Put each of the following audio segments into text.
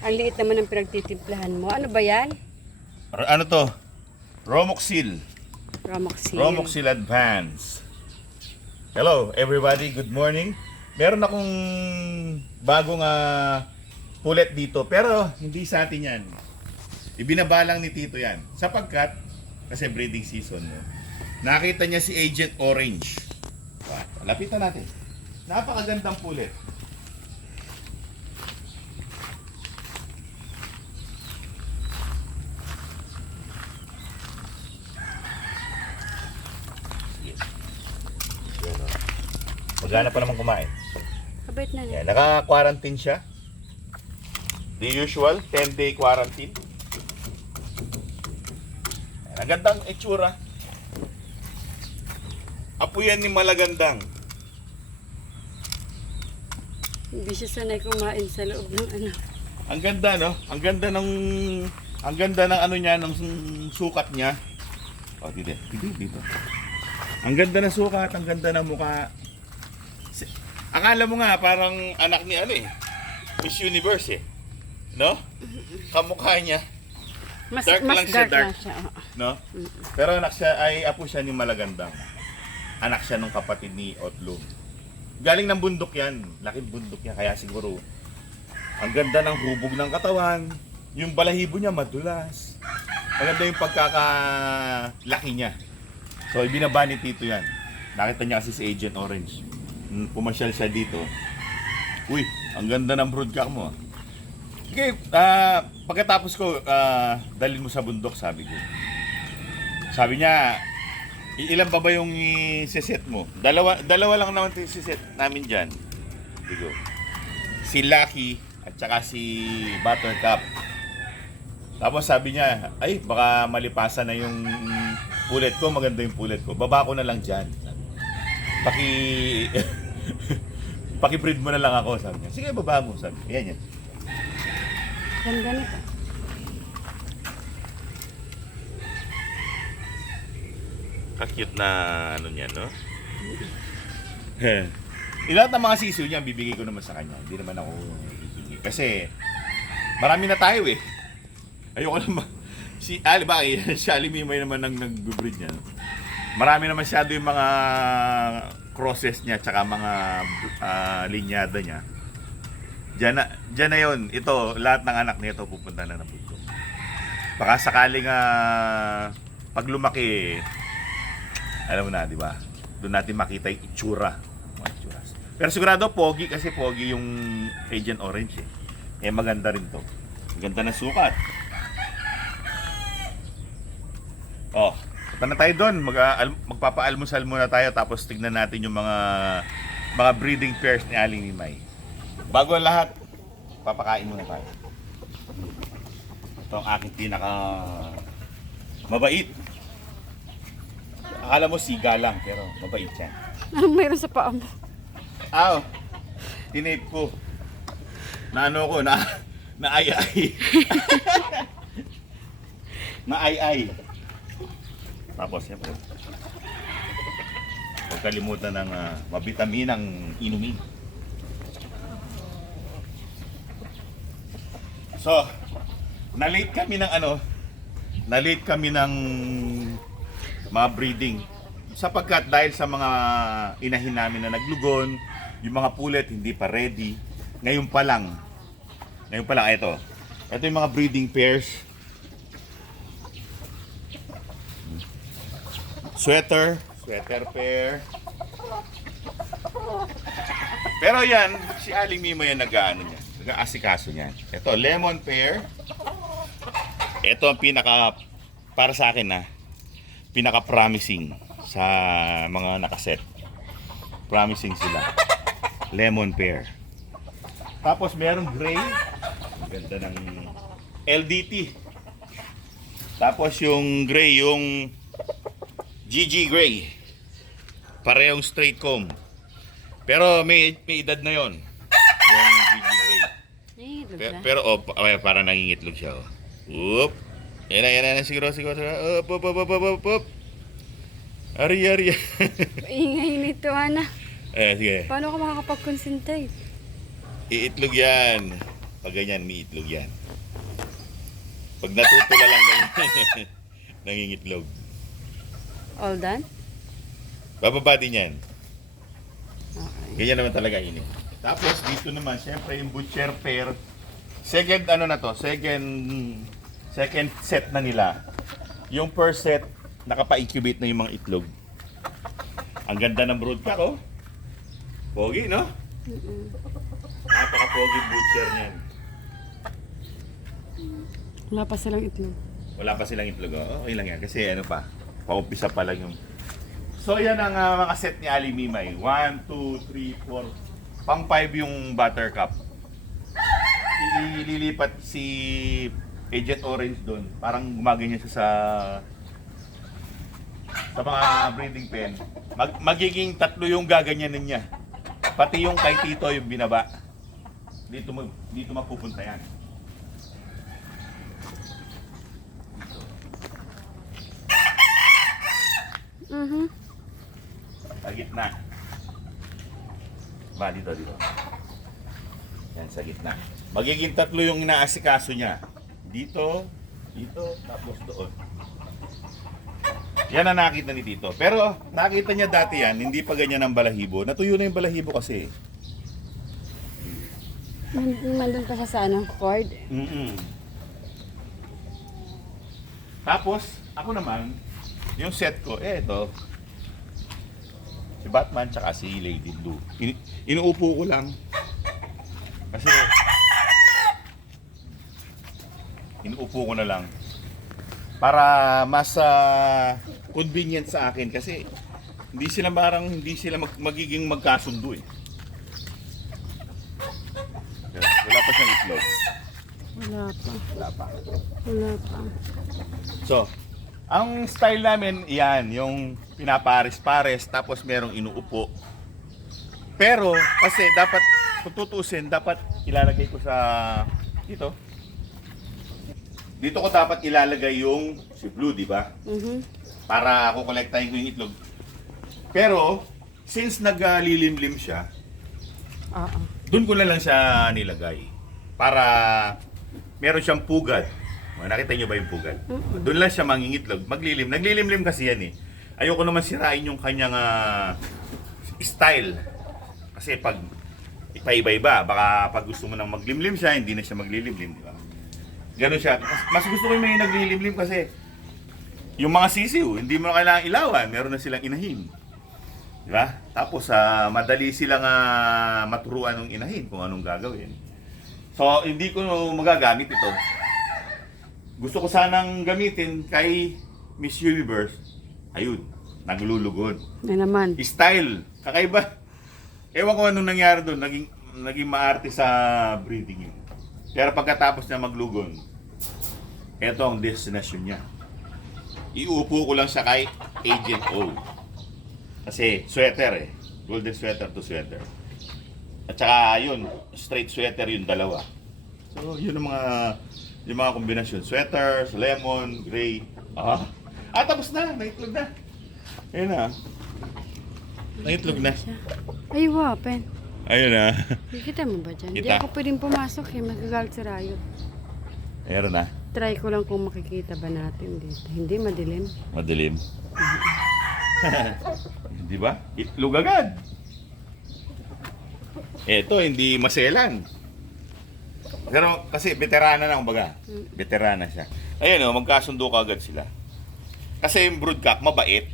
Ang liit naman ng pinagtitimplahan mo. Ano ba yan? Ano to? Romoxil. Ramoxil. Romoxil Advance. Hello everybody, good morning. Meron akong bagong pulet dito, pero hindi sa atin yan. Ibinabalang ni Tito yan. Sapagkat, kasi breeding season mo, nakita niya si Agent Orange. Lapitan natin. Napakagandang pulet. Magana pa naman kumain. Kabait na Yan, naka-quarantine siya. The usual 10-day quarantine. Yan, ang gandang itsura. Apo yan ni Malagandang. Hindi siya sanay kumain sa loob ng ano. Ang ganda, no? Ang ganda ng ano niya, ng sukat niya. Oh, dito. Dito. Ang ganda ng sukat, ang ganda ng mukha. Akala mo nga parang anak ni ano eh, Miss Universe eh. No? Kamukha niya. Mas Dark mas lang siya, dark, dark. na siya. Oo. No? Pero anak siya ay apo siya ni Malagandang. Anak siya ng kapatid ni Otlum. Galing ng bundok yan. Laking bundok yan. Kaya siguro ang ganda ng hubog ng katawan. Yung balahibo niya madulas. Maganda yung pagkakalaki niya. So ibinaba ni Tito yan. Nakita niya kasi si Agent Orange. Pumasyal siya dito. Uy, ang ganda ng broodcock mo. Okay, pagkatapos ko, dalhin mo sa bundok, sabi ko. Sabi niya, ilan ba yung i-set mo? Dalawa lang naman ito i-set namin dyan. Digo. Si Lucky at saka si Buttercup. Tapos sabi niya, ay baka malipasan na yung pulet ko, maganda yung pulet ko. Baba ko na lang dyan. Paki-breed mo na lang ako, sabi niya. Sige, baba mo, sabi niya. Yan yan. Ganda nito. Ka-cute na ano niya, no? Lahat ng mga sisiw niya, bibigay ko naman sa kanya. Hindi naman ako ibigay. Kasi, marami na tayo eh. Ayoko naman. Si Ali, bakit? Si Ali Mimay naman ang nag-breed niya. Marami naman masyado yung mga crosses niya tsaka mga linyada niya. Diyan na yun. Ito, lahat ng anak nito pupunta na ng bundok. Baka sakaling pag lumaki, alam mo na, di ba? Doon natin makita yung itsura. Pero sigurado pogi kasi pogi yung Agent Orange eh. Eh maganda rin to. Maganda na sukat. Oh, punta na tayo doon. Magpapaalmusal muna tayo tapos tignan natin yung mga breeding pairs ni Aling Mimay. Bago ang lahat, papakain muna tayo. Ito ang aking pinaka mabait. Akala mo siga lang, pero mabait yan. Anong mayroon sa paa mo? Aw, tinape ko. Na ano ko, na ay-ay. Na ay-ay. Tapos, siyempre, huwag kalimutan ng mabitaminang inumin. So, na-late kami ng mga breeding. Sapagkat dahil sa mga inahin namin na naglugon, yung mga pulet hindi pa ready. Ngayon pa lang, ito yung mga breeding pairs. Sweater pair. Pero yan, si Aling Mimo yan nag-aasikaso niyan. Ito, lemon pear. Ito ang para sa akin pinaka-promising sa mga nakaset. Promising sila. Lemon pear. Tapos merong gray. Ang ganda ng LDT. Tapos yung gray, yung GG Gray. Parehong straight comb. Pero may edad na yon. Yung GG Gray. Pero para nangingitlog siya. Oop. Yan na. Siguro. Op. Ari. Ingay nito, Ana. Sige. Paano ka makakapag-concentrate? Iitlog yan. Pag ganyan, may itlog yan. Pag natutula lang ganyan, nangingitlog. All done? Bababa din yan. Okay. Ganyan naman talaga ini. Tapos dito naman, syempre yung butcher pair. Second ano na to, second set na nila. Yung first set, nakapa-incubate na yung mga itlog. Ang ganda ng broodcock, oh. Pogi, no? Napaka-pogi butcher niyan. Wala pa silang itlog. Wala pa silang itlog, oh. Okay lang yan. Kasi ano pa, paumpisa pa lang yung... So yan ang mga set ni Ali Mimay. 1, 2, 3, 4. Pang 5 yung buttercup. Ililipat si Agent Orange doon. Parang gumaganyan siya sa mga breeding pen. Magiging 3 yung gaganyanin niya. Pati yung kay Tito yung binaba. Dito mapupunta yan. Sa gitna. Dito. Yan, sa gitna. Magiging 3 yung inaasikaso niya. Dito, tapos doon. Yan ang nakita ni Tito. Pero nakita niya dati yan, hindi pa ganyan ang balahibo. Natuyo na yung balahibo kasi. Mandun pa siya sa ano, cord. Tapos, ako naman, yung set ko, ito. Si Batman tsaka si Lady Blue. Inuupo ko lang. Kasi, inuupo ko na lang. Para mas convenient sa akin. Kasi, hindi sila magiging magkasundo eh. Wala pa siyang itlog. Wala pa. So, ang style namin, yan, yung pinapares-pares, tapos merong inuupo. Pero, kasi dapat, kung tutusin, dapat ilalagay ko sa, dito. Dito ko dapat ilalagay yung si Blue, di ba? Para kukolektahin ko yung itlog. Pero, since naglilimlim siya, doon ko na lang siya nilagay. Para meron siyang pugad. Nakita niyo ba yung pugad? Doon lang siya mangingitlog. Naglilimlim kasi yan eh. Ayoko naman sirain yung kanyang style. Kasi pag ipa-iba-iba, baka pag gusto mo nang maglimlim siya, hindi na siya maglilimlim, di ba? Ganun siya. Mas gusto ko yung may naglilimlim kasi yung mga sisiw, hindi mo na kailangan ilawan. Meron na silang inahin. Di ba? Tapos, madali silang maturuan ng inahin kung anong gagawin. So, hindi ko magagamit ito. Gusto ko sanang gamitin kay Miss Universe. Ayun, naglulugod. Yan naman. Style, kakaiba. Ewan ko anong nangyari doon, naging maarte sa breeding yun. Pero pagkatapos niya maglugon, eto ang destination niya. Iupo ko lang siya kay Agent O. Kasi sweater eh. Golden sweater to sweater. At saka yun, straight sweater yung dalawa. So yun yung mga kombinasyon. Sweaters, lemon, gray. Tapos na, naitlog na. Ayun na. Naitlog na. Ay, wapen. Ayun na. Kikita mo ba dyan? Hindi Kita. ako pwedeng pumasok eh. Magagalit si Rayo. Ayun na. Try ko lang kung makikita ba natin dito. Hindi, madilim. Madilim. Di ba? Itlog agad. Ito, hindi maselan. Pero kasi veterana na kumbaga. Veterana siya. Ayun magkasundo kagad sila. Kasi yung broodcock mabait.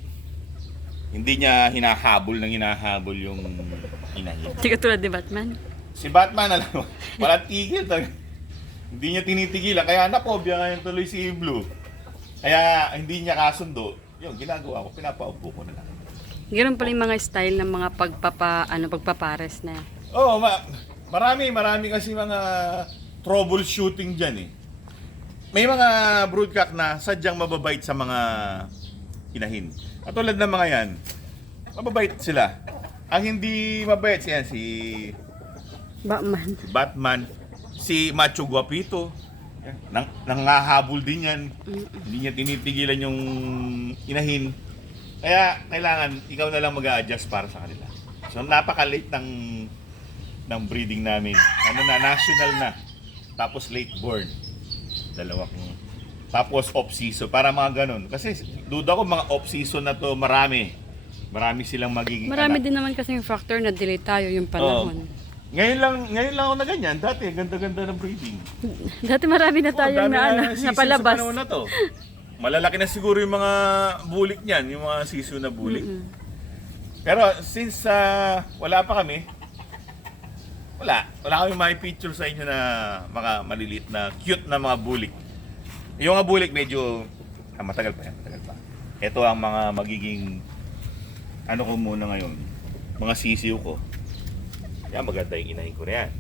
Hindi niya hinahabol yung inahin. Hindi ka tulad ni Batman. Si Batman, alam mo, walang tigil talaga. Hindi niya tinitigilan. Kaya napobya ngayon tuloy si Blue. Kaya hindi niya kasundo. Yung ginagawa ko, pinapaupo ko na lang. Ganun pala yung mga style ng mga pagpapares na. Oo, marami kasi mga troubleshooting dyan eh. May mga broodcock na sadyang mababait sa mga inahin. Katulad ng mga yan, mababait sila. Ang hindi mabait si Batman, si Macho Guapito, nangahabol din yan. Hindi niya tinitigilan yung inahin. Kaya kailangan ikaw na lang mag-a-adjust para sa kanila. So napaka-late ng breeding namin. National na. tapos late born. Dalawa kong tapos off-season, para mga ganun. Kasi duda ko mga off-season na to, marami. Marami silang magiging Marami anak. din naman kasing factor na delay tayo yung panahon. Ngayon lang ako na ganyan. Dati, ganda-ganda ng breeding. Dati marami na tayong Dami na, season napalabas. Sa panahon na to. Malalaki na siguro yung mga bulik niyan, yung mga season na bulik. Pero since wala pa kami, wala kami may picture sa inyo na mga maliliit na cute na mga bulik. Yung mga bulik medyo matagal pa yan, matagal pa. Ito ang mga magiging ano ko muna ngayon, mga sisiw ko. Yan, maganda yung inahin ko na yan.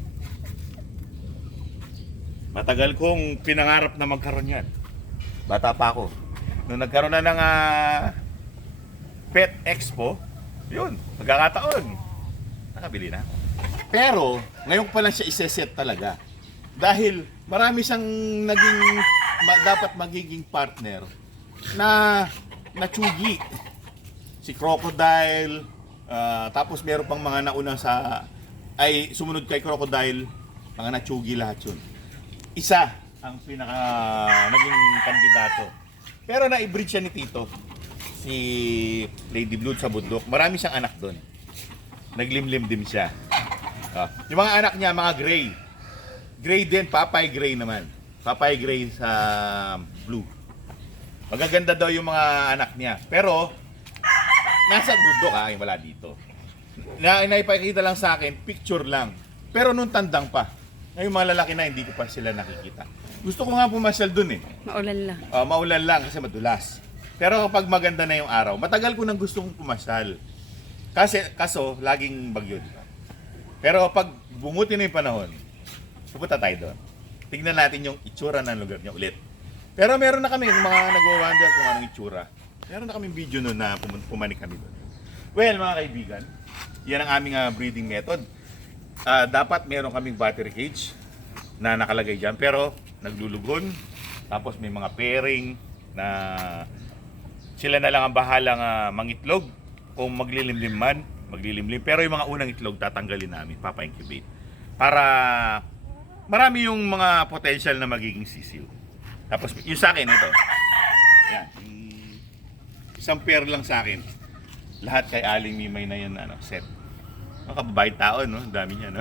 Matagal kong pinangarap na magkaroon yan. Bata pa ako. Nung nagkaroon na ng Pet Expo, yun, magkakataon. Nakabili na ako. Pero, ngayon pa lang siya iseset talaga. Dahil marami siyang dapat magiging partner na natsugi. Si Crocodile, tapos meron pang mga nauna sumunod kay Crocodile, mga natsugi lahat yun. Isa ang pinaka naging kandidato. Pero na-breed siya ni Tito, si Lady Blood sa bundok. Marami siyang anak doon. Naglimlim din siya. Yung mga anak niya, mga gray. Gray din, Papay Gray naman. Papay Gray sa blue. Magaganda daw yung mga anak niya. Pero, nasa bundok yung wala dito. Naipakita lang sa akin, picture lang. Pero nung tandang pa. Ngayon mga lalaki na, hindi ko pa sila nakikita. Gusto ko nga pumasyal dun Maulan lang. Maulan lang kasi madulas. Pero kapag maganda na yung araw, matagal ko nang gustong pumasyal. Kaso, laging bagyo, di ba? Pero pag bumuti na yung panahon, pupunta tayo doon. Tignan natin yung itsura ng lugar niya ulit. Pero meron na kami, yung mga nagwa-wonder kung anong itsura. Meron na kaming video noon na pumanik kami doon. Well, mga kaibigan, yan ang aming breeding method. Dapat meron kaming battery cage na nakalagay dyan, pero naglulugon. Tapos may mga pairing na sila na lang ang bahalang mangitlog. Kung maglilimlim man, maglilimlim. Pero yung mga unang itlog, tatanggalin namin, papa-incubate. Para marami yung mga potential na magiging sisiw. Tapos yung sa akin, ito. Yan. Isang pair lang sa akin. Lahat kay Aling Mimay na yun, set. Mga kababait tao, no? Ang dami niya, no?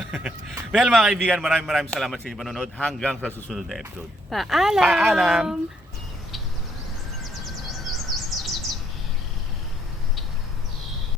Well, mga kaibigan, maraming salamat sa inyong panonood. Hanggang sa susunod na episode. Paalam! Paalam!